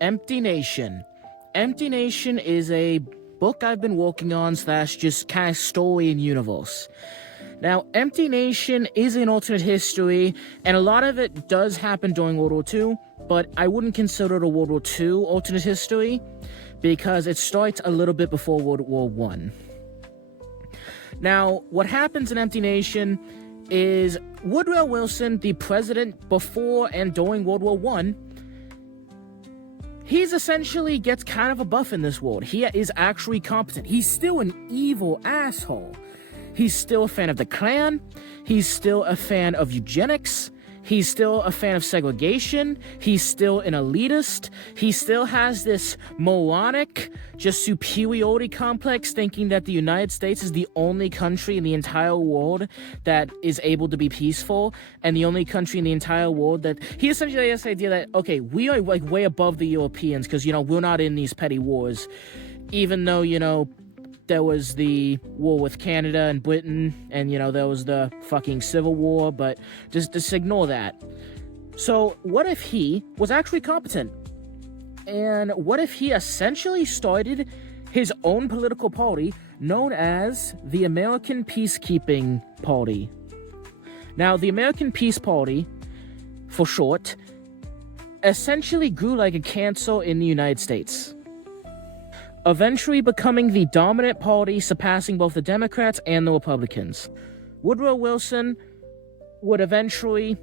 Empty Nation. Empty Nation is a book I've been working on / just kind of story and universe. Now, Empty Nation is an alternate history, and a lot of it does happen during World War II, but I wouldn't consider it a World War II alternate history because it starts a little bit before World War I. Now, what happens in Empty Nation is Woodrow Wilson, the president before and during World War I, he's essentially gets kind of a buff in this world. He is actually competent. He's still an evil asshole. He's still a fan of the Klan. He's still a fan of eugenics. He's still a fan of segregation. He's still an elitist. He still has this moronic, just superiority complex, thinking that the United States is the only country in the entire world that is able to be peaceful, and the only country in the entire world that he essentially has this idea that, okay, we are like way above the Europeans because, we're not in these petty wars, even though, there was the war with Canada and Britain, and, there was the fucking Civil War, but just ignore that. So, what if he was actually competent? And what if he essentially started his own political party known as the American Peacekeeping Party? Now, the American Peace Party, for short, essentially grew like a cancer in the United States, eventually becoming the dominant party, surpassing both the Democrats and the Republicans. Woodrow Wilson would eventually,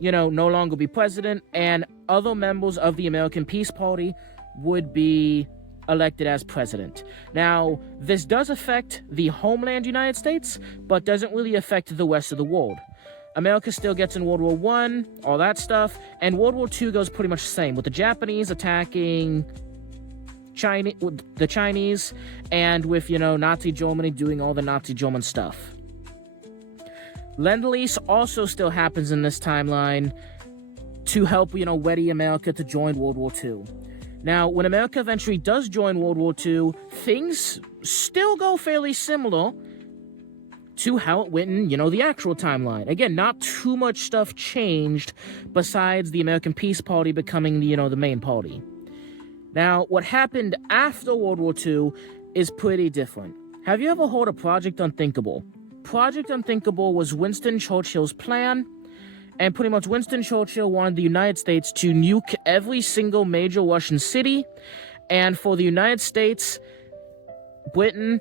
no longer be president, and other members of the American Peace Party would be elected as president. Now, this does affect the homeland United States, but doesn't really affect the rest of the world. America still gets in World War I, all that stuff, and World War II goes pretty much the same, with the Japanese attacking the Chinese, and with, Nazi Germany doing all the Nazi German stuff. Lend-Lease also still happens in this timeline to help, ready America to join World War II. Now, when America eventually does join World War II, things still go fairly similar to how it went in, the actual timeline. Again, not too much stuff changed besides the American Peace Party becoming the main party. Now, what happened after World War II is pretty different. Have you ever heard of Project Unthinkable? Project Unthinkable was Winston Churchill's plan, and pretty much Winston Churchill wanted the United States to nuke every single major Russian city, and for the United States, Britain,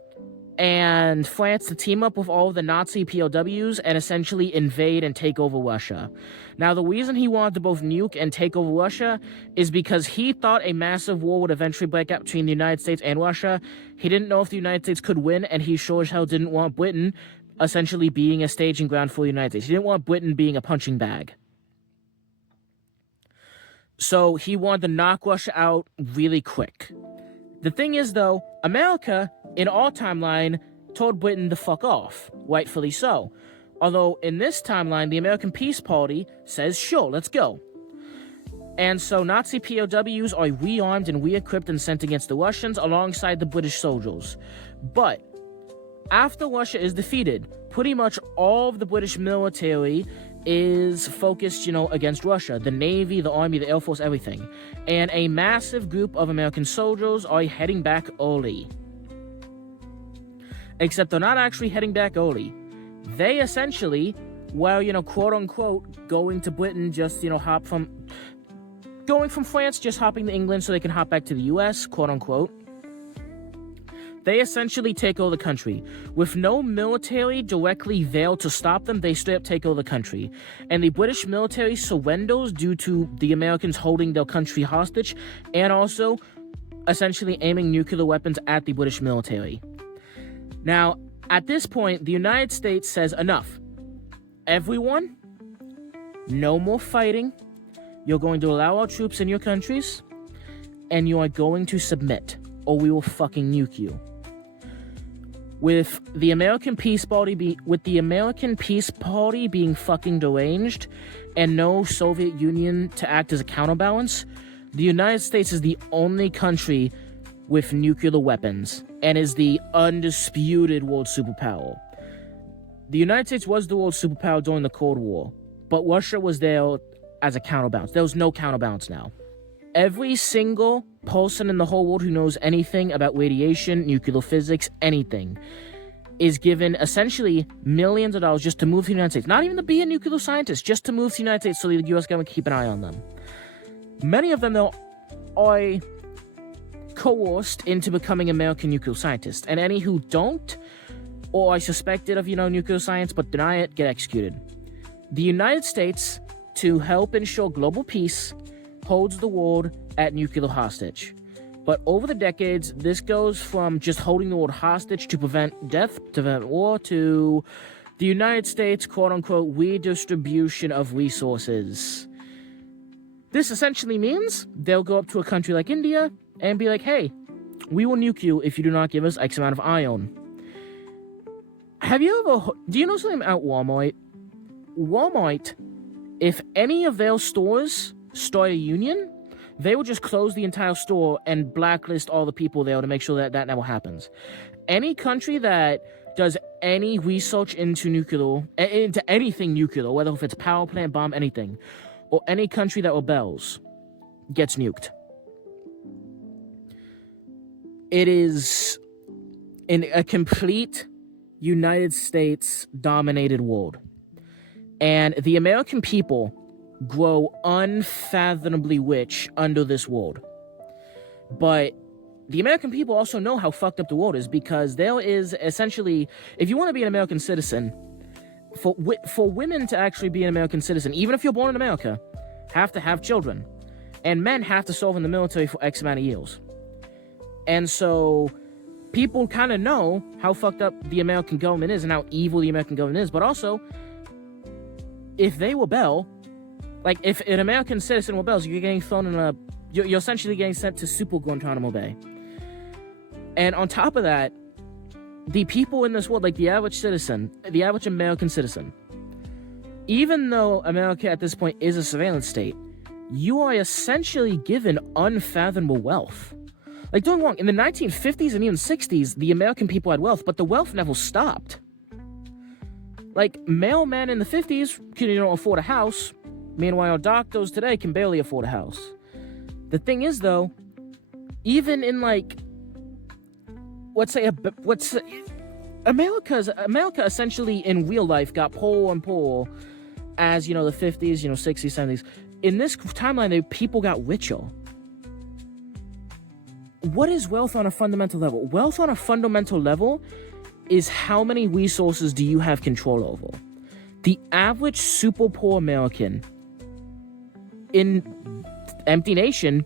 and France to team up with all of the Nazi POWs and essentially invade and take over Russia. Now, the reason he wanted to both nuke and take over Russia is because he thought a massive war would eventually break out between the United States and Russia. He didn't know if the United States could win, and he sure as hell didn't want Britain essentially being a staging ground for the United States. He didn't want Britain being a punching bag. So he wanted to knock Russia out really quick. The thing is, though, America, in our timeline, told Britain to fuck off, rightfully so. Although, in this timeline, the American Peace Party says, sure, let's go. And so Nazi POWs are rearmed and re-equipped and sent against the Russians alongside the British soldiers. But after Russia is defeated, pretty much all of the British military is focused, against Russia. The Navy, the Army, the Air Force, everything. And a massive group of American soldiers are heading back early. Except they're not actually heading back early. They essentially, quote-unquote, going to Britain, just, going from France, just hopping to England so they can hop back to the U.S., quote-unquote. They essentially take over the country. With no military directly there to stop them, they straight up take over the country. And the British military surrenders due to the Americans holding their country hostage, and also essentially aiming nuclear weapons at the British military. Now, at this point, the United States says, enough. Everyone, no more fighting. You're going to allow our troops in your countries, and you are going to submit, or we will fucking nuke you. With the American Peace Party being fucking deranged, and no Soviet Union to act as a counterbalance, the United States is the only country with nuclear weapons, and is the undisputed world superpower. The United States was the world superpower during the Cold War, but Russia was there as a counterbalance. There was no counterbalance now. Every single person in the whole world who knows anything about radiation, nuclear physics, anything, is given essentially millions of dollars just to move to the United States. Not even to be a nuclear scientist, just to move to the United States so the U.S. government can keep an eye on them. Many of them, though, are coerced into becoming American nuclear scientists. And any who don't, or are suspected of, nuclear science but deny it, get executed. The United States, to help ensure global peace, holds the world at nuclear hostage. But over the decades, this goes from just holding the world hostage to prevent death, to prevent war, to the United States, quote-unquote, redistribution of resources. This essentially means they'll go up to a country like India and be like, hey, we will nuke you if you do not give us X amount of iron. Do you know something about Walmart? Walmart, if any of their stores start a union, they will just close the entire store and blacklist all the people there to make sure that never happens. Any country that does any research into anything nuclear, whether if it's power plant, bomb, anything, or any country that rebels, gets nuked. It is in a complete United States-dominated world. And the American people grow unfathomably rich under this world. But the American people also know how fucked up the world is, because there is essentially, if you want to be an American citizen, for women to actually be an American citizen, even if you're born in America, have to have children. And men have to serve in the military for X amount of years. And so people kind of know how fucked up the American government is and how evil the American government is. But also, if they rebel, like if an American citizen rebels, you're getting thrown in you're essentially getting sent to Super Guantanamo Bay. And on top of that, the people in this world, like the average citizen, the average American citizen, even though America at this point is a surveillance state, you are essentially given unfathomable wealth. Like, don't get me wrong, in the 1950s and even 60s, the American people had wealth, but the wealth never stopped. Like, mailmen in the 50s couldn't afford a house. Meanwhile, doctors today can barely afford a house. The thing is, though, even in, like, America essentially in real life got poorer and poorer as, the 50s, 60s, 70s. In this timeline, the people got richer. What is wealth on a fundamental level? Wealth on a fundamental level is how many resources do you have control over. The average super poor American in empty nation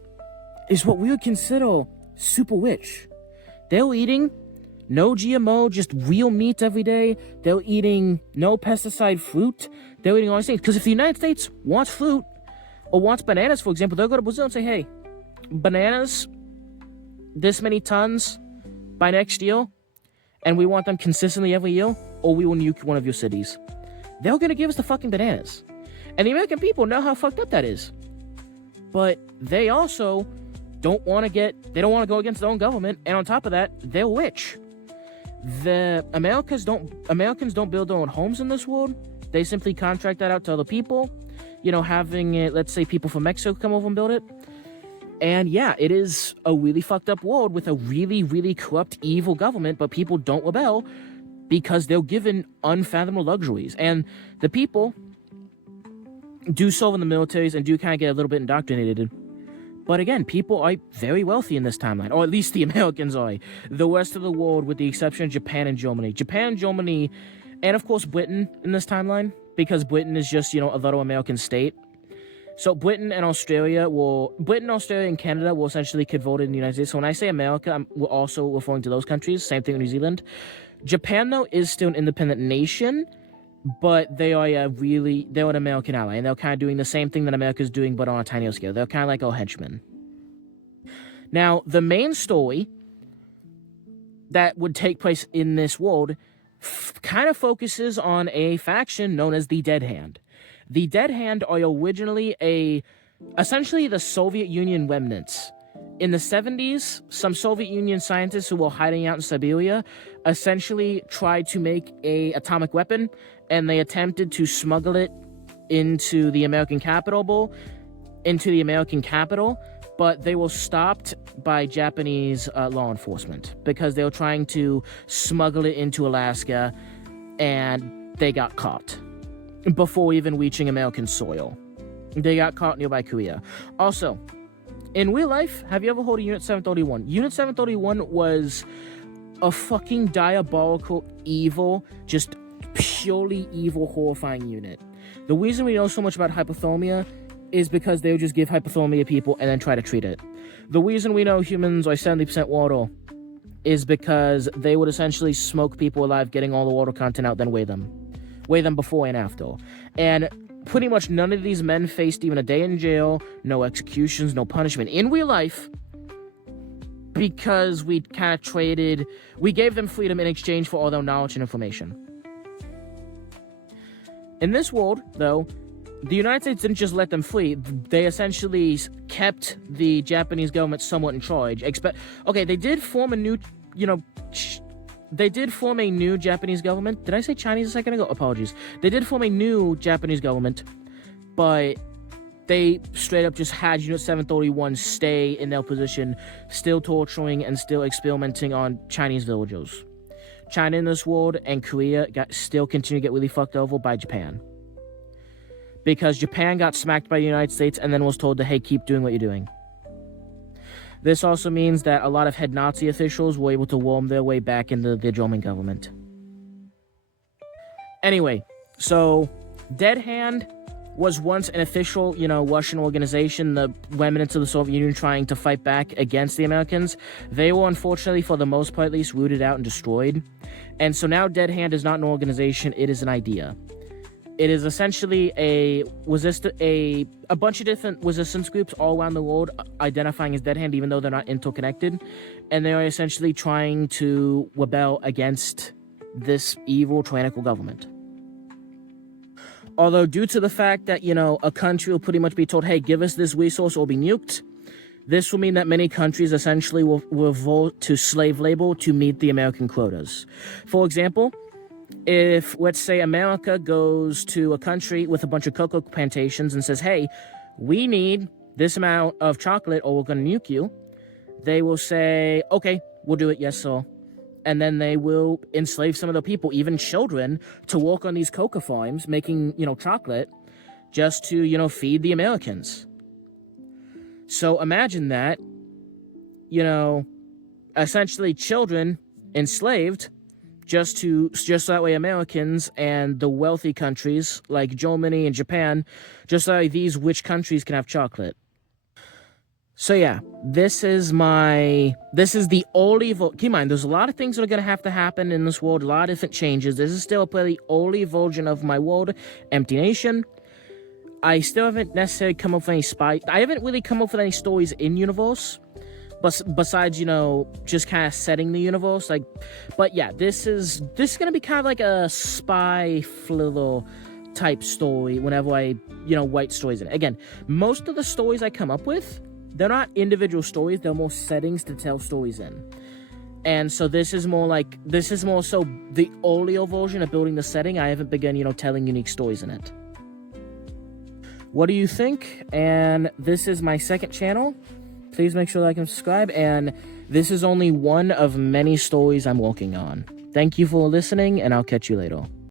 is what we would consider super rich. They're eating no GMO, just real meat every day. They're eating no pesticide fruit. They're eating all these things. Because if the United States wants fruit or wants bananas, for example, they'll go to Brazil and say, hey, bananas, this many tons by next year, and we want them consistently every year, or we will nuke one of your cities. They're going to give us the fucking bananas. And the American people know how fucked up that is. But they also don't want to go against their own government, and on top of that, they're rich. Americans don't build their own homes in this world. They simply contract that out to other people. Having it, let's say people from Mexico come over and build it. And yeah, it is a really fucked up world with a really, really corrupt, evil government, but people don't rebel because they're given unfathomable luxuries. And the people do serve in the militaries and do kind of get a little bit indoctrinated. But again, people are very wealthy in this timeline, or at least the Americans are. The rest of the world, with the exception of Japan and Germany, and of course Britain in this timeline, because Britain is just, a little American state. So Britain and Australia and Canada will essentially get voted in the United States. So when I say America, we're also referring to those countries. Same thing with New Zealand. Japan, though, is still an independent nation, but they're an American ally, and they're kind of doing the same thing that America's doing, but on a tinier scale. They're kind of like our henchmen. Now, the main story that would take place in this world kind of focuses on a faction known as the Dead Hand. The Dead Hand are originally essentially the Soviet Union remnants. In the 70s, some Soviet Union scientists who were hiding out in Siberia essentially tried to make an atomic weapon, and they attempted to smuggle it into the American capital, but they were stopped by Japanese law enforcement because they were trying to smuggle it into Alaska, and they got caught before even reaching American soil. They got caught nearby Korea. Also, in real life, have you ever heard of Unit 731? Unit 731 was a fucking diabolical, evil, just purely evil, horrifying unit. The reason we know so much about hypothermia is because they would just give hypothermia to people and then try to treat it. The reason we know humans are 70% water is because they would essentially smoke people alive, getting all the water content out, then weigh them before and after. And pretty much none of these men faced even a day in jail, no executions, no punishment in real life, because we gave them freedom in exchange for all their knowledge and information. In this world, though, the United States didn't just let them flee. They essentially kept the Japanese government somewhat in charge. They did form a new, Japanese government. Did I say Chinese a second ago? Apologies. They did form a new Japanese government, but they straight up just had Unit 731 stay in their position, still torturing and still experimenting on Chinese villagers. China in this world and Korea still continue to get really fucked over by Japan. Because Japan got smacked by the United States and then was told to, hey, keep doing what you're doing. This also means that a lot of head Nazi officials were able to worm their way back into the German government. Anyway, so Dead Hand was once an official, Russian organization, the remnants of the Soviet Union trying to fight back against the Americans. They were, unfortunately, for the most part at least, rooted out and destroyed. And so now Dead Hand is not an organization, it is an idea. It is essentially a bunch of different resistance groups all around the world identifying as Dead Hand, even though they're not interconnected. And they are essentially trying to rebel against this evil, tyrannical government. Although due to the fact that, a country will pretty much be told, hey, give us this resource or be nuked, this will mean that many countries essentially will vote to slave labor to meet the American quotas. For example, if, let's say, America goes to a country with a bunch of cocoa plantations and says, hey, we need this amount of chocolate or we're going to nuke you, they will say, okay, we'll do it, yes, sir. And then they will enslave some of the people, even children, to work on these cocoa farms, making, chocolate, just to, feed the Americans. So imagine that, essentially children enslaved just so that way Americans and the wealthy countries like Germany and Japan, just so that way these rich countries can have chocolate. So yeah, this is the early, keep in mind, there's a lot of things that are going to happen in this world, a lot of different changes. This is still a pretty early version of my world, Empty Nation. I still haven't necessarily come up with I haven't really come up with any stories in universe, besides, just kind of setting the universe, but yeah, this is going to be kind of like a spy thriller type story whenever I, write stories in it. Again, most of the stories I come up with, they're not individual stories, they're more settings to tell stories in. And so this is more so the earlier version of building the setting. I haven't begun, telling unique stories in it. What do you think? And this is my second channel. Please make sure to like and subscribe. And this is only one of many stories I'm working on. Thank you for listening, and I'll catch you later.